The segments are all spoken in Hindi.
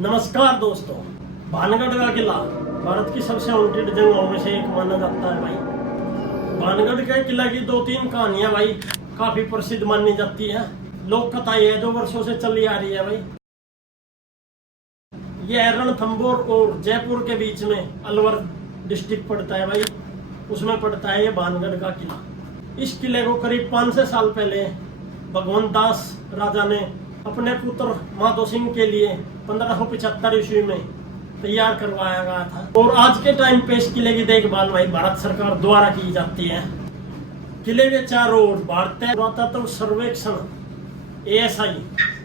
नमस्कार दोस्तों, भानगढ़ का किला भारत की सबसे हॉन्टेड जगहों में से एक माना जाता है भाई। भानगढ़ के किला की दो तीन कहानियां भाई काफी प्रसिद्ध मानी जाती है। लोक कथा है जो वर्षों से चली आ रही है भाई। यह रणथंभौर और जयपुर के बीच में अलवर डिस्ट्रिक्ट पड़ता है भाई, उसमें पड़ता है ये भानगढ़ का किला। इस किले को करीब 500 साल पहले भगवंत दास राजा ने अपने पुत्र माधो सिंह के लिए 1575 ईस्वी में तैयार करवाया गया था। और आज के टाइम पे इस किले की देखभाल भाई भारत सरकार द्वारा की जाती है। किले के चारों ओर भारतीय पुरातत्व सर्वेक्षण ASI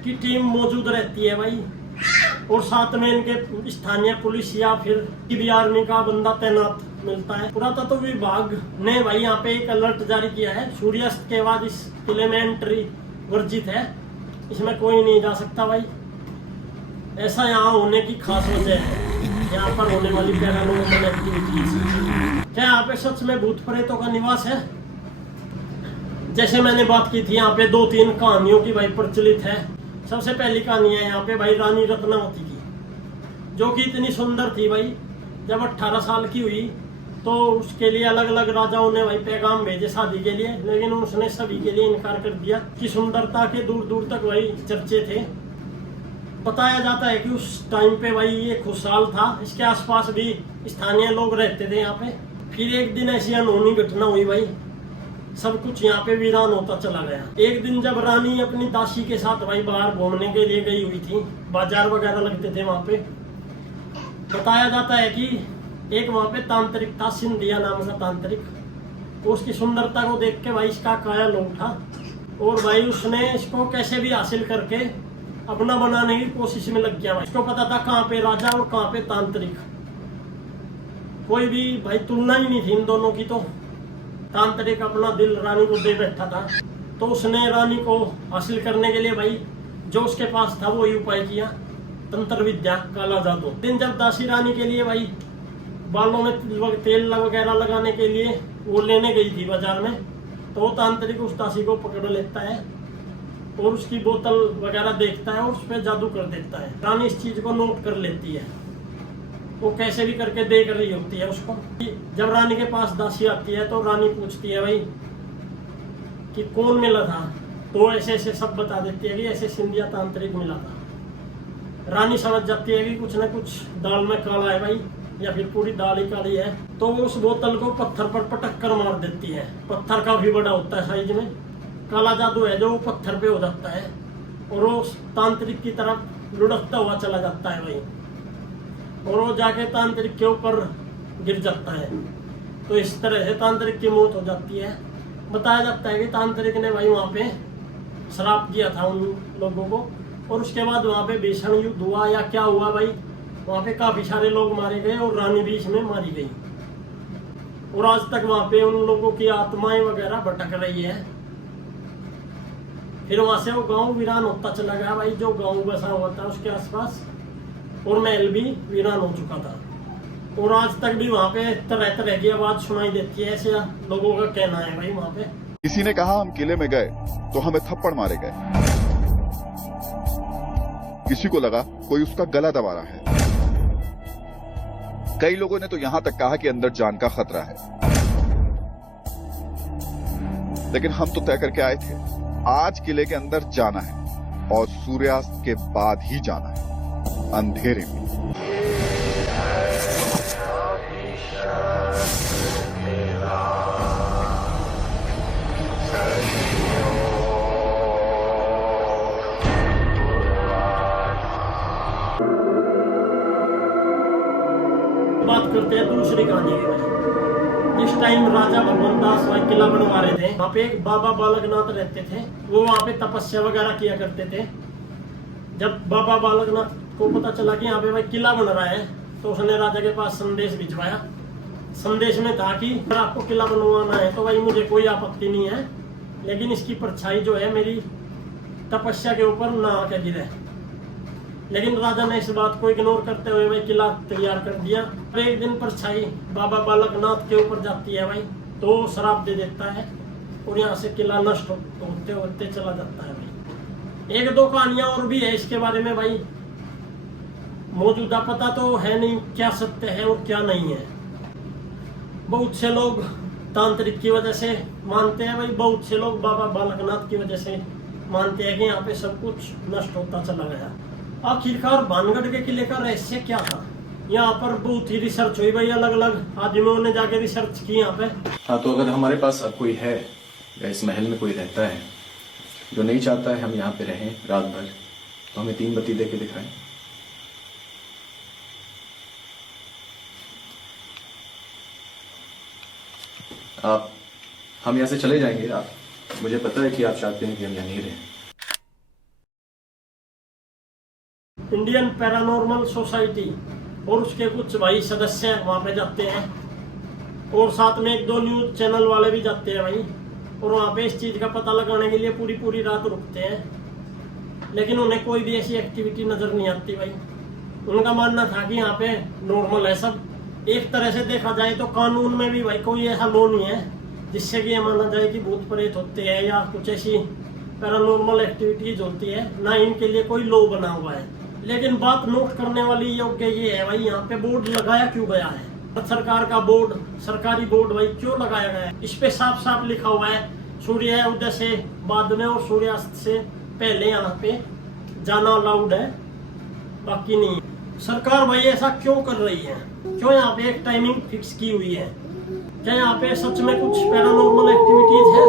की टीम मौजूद रहती है भाई, और साथ में इनके स्थानीय पुलिस या फिर भी आर्मी का बंदा तैनात मिलता है। पुरातत्व विभाग ने भाई यहाँ पे एक अलर्ट जारी किया है। सूर्यास्त के बाद इस किले में एंट्री वर्जित है, इसमें कोई नहीं जा सकता भाई। ऐसा यहाँ होने की खास वजह है, यहाँ पर होने वाली पैरानॉर्मल एक्टिविटीज। क्या यहाँ पे सच में भूत प्रेतों का निवास है? जैसे मैंने बात की थी, यहाँ पे 2-3 कहानियों की भाई प्रचलित है। सबसे पहली कहानी है यहाँ पे भाई रानी रत्नावती की, जो कि इतनी सुंदर थी भाई। जब 18 साल की हुई तो उसके लिए अलग अलग राजाओं ने भाई पैगाम भेजे शादी के लिए, लेकिन उसने सभी के लिए इनकार कर दिया। कि सुंदरता के दूर दूर तक भाई चर्चे थे। बताया जाता है कि उस टाइम पे भाई ये खुशहाल था, इसके आसपास भी स्थानीय लोग रहते थे यहाँ पे। फिर एक दिन ऐसी अनहोनी घटना हुई भाई, सब कुछ यहाँ पे वीरान होता चला गया। एक दिन जब रानी अपनी दासी के साथ भाई बाहर घूमने के लिए गई हुई थी, बाजार वगैरह लगते थे वहां पे। बताया जाता है कि एक वहां पे तांत्रिक था, सिंधिया नाम का तांत्रिक। उसकी सुंदरता को देख के भाई इसका कायल उठा, और भाई उसने इसको कैसे भी हासिल करके अपना बनाने की कोशिश में लग गया भाई। इसको पता था कहाँ पे राजा और कहाँ पे तांत्रिक, कोई भी भाई तुलना ही नहीं थी इन दोनों की। तो तांत्रिक अपना दिल रानी को दे बैठा था, तो उसने रानी को हासिल करने के लिए भाई जो उसके पास था वही उपाय किया, तंत्र विद्या, काला जादू। दिन जब दासी रानी के लिए भाई बालों में तेल वगैरह लगाने के लिए वो लेने गई थी बाजार में, तो वो तांत्रिक उस दासी को पकड़ लेता है और उसकी बोतल वगैरह देखता है और उस पर जादू कर देता है। रानी इस चीज को नोट कर लेती है, वो कैसे भी करके देख रही होती है उसको। जब रानी के पास दासी आती है तो रानी पूछती है भाई कि कौन मिला था, तो ऐसे ऐसे सब बता देती है कि ऐसे सिंधिया तांत्रिक मिला था। रानी समझ जाती है कि कुछ ना कुछ दाल में काला है भाई, या फिर पूरी दाल ही काली है। तो वो उस बोतल को पत्थर पर पटक कर मार देती है। पत्थर काफी बड़ा होता है साइज में। काला जादू है जो वो पत्थर पे हो जाता है और वो तांत्रिक की तरफ लुढ़कता हुआ चला जाता है भाई, और वो जाके तांत्रिक के ऊपर गिर जाता है। तो इस तरह से तांत्रिक की मौत हो जाती है। बताया जाता है कि तांत्रिक ने भाई वहाँ पे श्राप दिया था उन लोगों को, और उसके बाद वहाँ पे भीषण युद्ध हुआ या क्या हुआ भाई, वहाँ पे काफी सारे लोग मारे गए और रानी भी इसमें मारी गई। और आज तक वहाँ पे उन लोगों की आत्माएं वगैरह भटक रही है। फिर वहाँ से वो गांव वीरान होता चला गया भाई, जो गांव बसा हुआ था उसके आसपास, और महल भी वीरान हो चुका था। और आज तक भी वहाँ पे तरह तरह की आवाज सुनाई देती है, ऐसे लोगों का कहना है भाई। वहाँ पे किसी ने कहा हम किले में गए तो हमें थप्पड़ मारे गए, किसी को लगा कोई उसका गला दबा रहा है, कई लोगों ने तो यहां तक कहा कि अंदर जान का खतरा है। लेकिन हम तो तय करके आए थे, आज किले के अंदर जाना है और सूर्यास्त के बाद ही जाना है, अंधेरे में। बात करते हैं दूसरी कहानी की वजह। जिस टाइम राजा भगवंत दास भाई किला बनवा रहे थे, वहाँ पे एक बाबा बालकनाथ रहते थे। वो वहाँ पे तपस्या वगैरह किया करते थे। जब बाबा बालकनाथ को पता चला कि यहाँ पे भाई किला बन रहा है, तो उसने राजा के पास संदेश भिजवाया। संदेश में था कि अगर आपको किला बनवाना है तो भाई मुझे कोई आपत्ति नहीं है, लेकिन इसकी परछाई जो है मेरी तपस्या के ऊपर ना आके गिरे। लेकिन राजा ने इस बात को इग्नोर करते हुए भाई किला तैयार कर दिया। एक दिन परछाई बाबा बालकनाथ के ऊपर जाती है भाई, तो श्राप दे देता है और यहाँ से किला नष्ट होते होते चला जाता है भाई। एक दो कहानियां और भी है इसके बारे में भाई। मौजूदा पता तो है नहीं क्या सत्य है और क्या नहीं है। बहुत से लोग तांत्रिक की वजह से मानते हैं भाई, बहुत से लोग बाबा बालकनाथ की वजह से मानते हैं कि यहाँ पे सब कुछ नष्ट होता चला गया। आखिरकार भानगढ़ के किले का रहस्य क्या था? यहाँ पर बहुत ही रिसर्च हुई भाई, अलग अलग आदमियों ने जाके रिसर्च की यहाँ पे। हाँ, तो अगर हमारे पास अब कोई है या इस महल में कोई रहता है जो नहीं चाहता है हम यहाँ पे रहें रात भर, तो हमें 3 बत्ती दे के दिखाएं। हम यहाँ से चले जाएंगे। मुझे पता है कि आप चाहते हैं कि हम यहाँ नहीं रहें। इंडियन पैरानॉर्मल सोसाइटी और उसके कुछ भाई सदस्य वहाँ पे जाते हैं, और साथ में 1-2 न्यूज चैनल वाले भी जाते हैं भाई, और वहाँ पे इस चीज़ का पता लगाने के लिए पूरी रात रुकते हैं। लेकिन उन्हें कोई भी ऐसी एक्टिविटी नज़र नहीं आती भाई। उनका मानना था कि यहाँ पे नॉर्मल है सब। एक तरह से देखा जाए तो कानून में भी भाई कोई ऐसा लॉ नहीं है जिससे कि ये माना जाए कि भूत प्रेत होते हैं या कुछ ऐसी पैरानॉर्मल एक्टिविटीज होती है, ना इनके लिए कोई लॉ बना हुआ है। लेकिन बात नोट करने वाली योग्य ये है भाई, यहाँ पे बोर्ड लगाया क्यों गया है? सरकार का बोर्ड, सरकारी बोर्ड भाई क्यों लगाया गया है? इस पे साफ साफ लिखा हुआ है सूर्य उदय से बाद में और सूर्यास्त से पहले यहाँ पे जाना अलाउड है, बाकी नहीं। सरकार भाई ऐसा क्यों कर रही है? क्यों यहाँ पे एक टाइमिंग फिक्स की हुई है? क्या यहाँ पे सच में कुछ पैरानॉर्मल एक्टिविटीज है?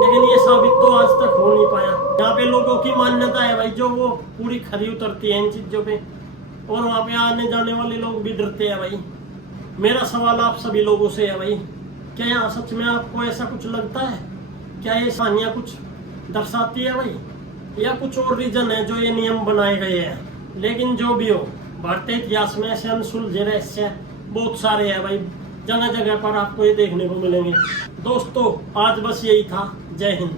लेकिन ये साबित तो आज तक हो नहीं पाया। यहाँ पे लोगों की मान्यता है भाई जो वो पूरी खरी उतरती है इन चीजों पे, और वहाँ पे आने जाने वाले लोग भी डरते हैं भाई। मेरा सवाल आप सभी लोगों से है भाई, क्या यहाँ सच में आपको ऐसा कुछ लगता है? क्या ये कहानियाँ कुछ दर्शाती है भाई, या कुछ और रीजन है जो ये नियम बनाए गए हैं? लेकिन जो भी हो, भारतीय इतिहास में ऐसे अनसुलझे रहस्य बहुत सारे हैं भाई, जगह जगह पर आपको ये देखने को मिलेंगे। दोस्तों आज बस यही था। जय हिंद।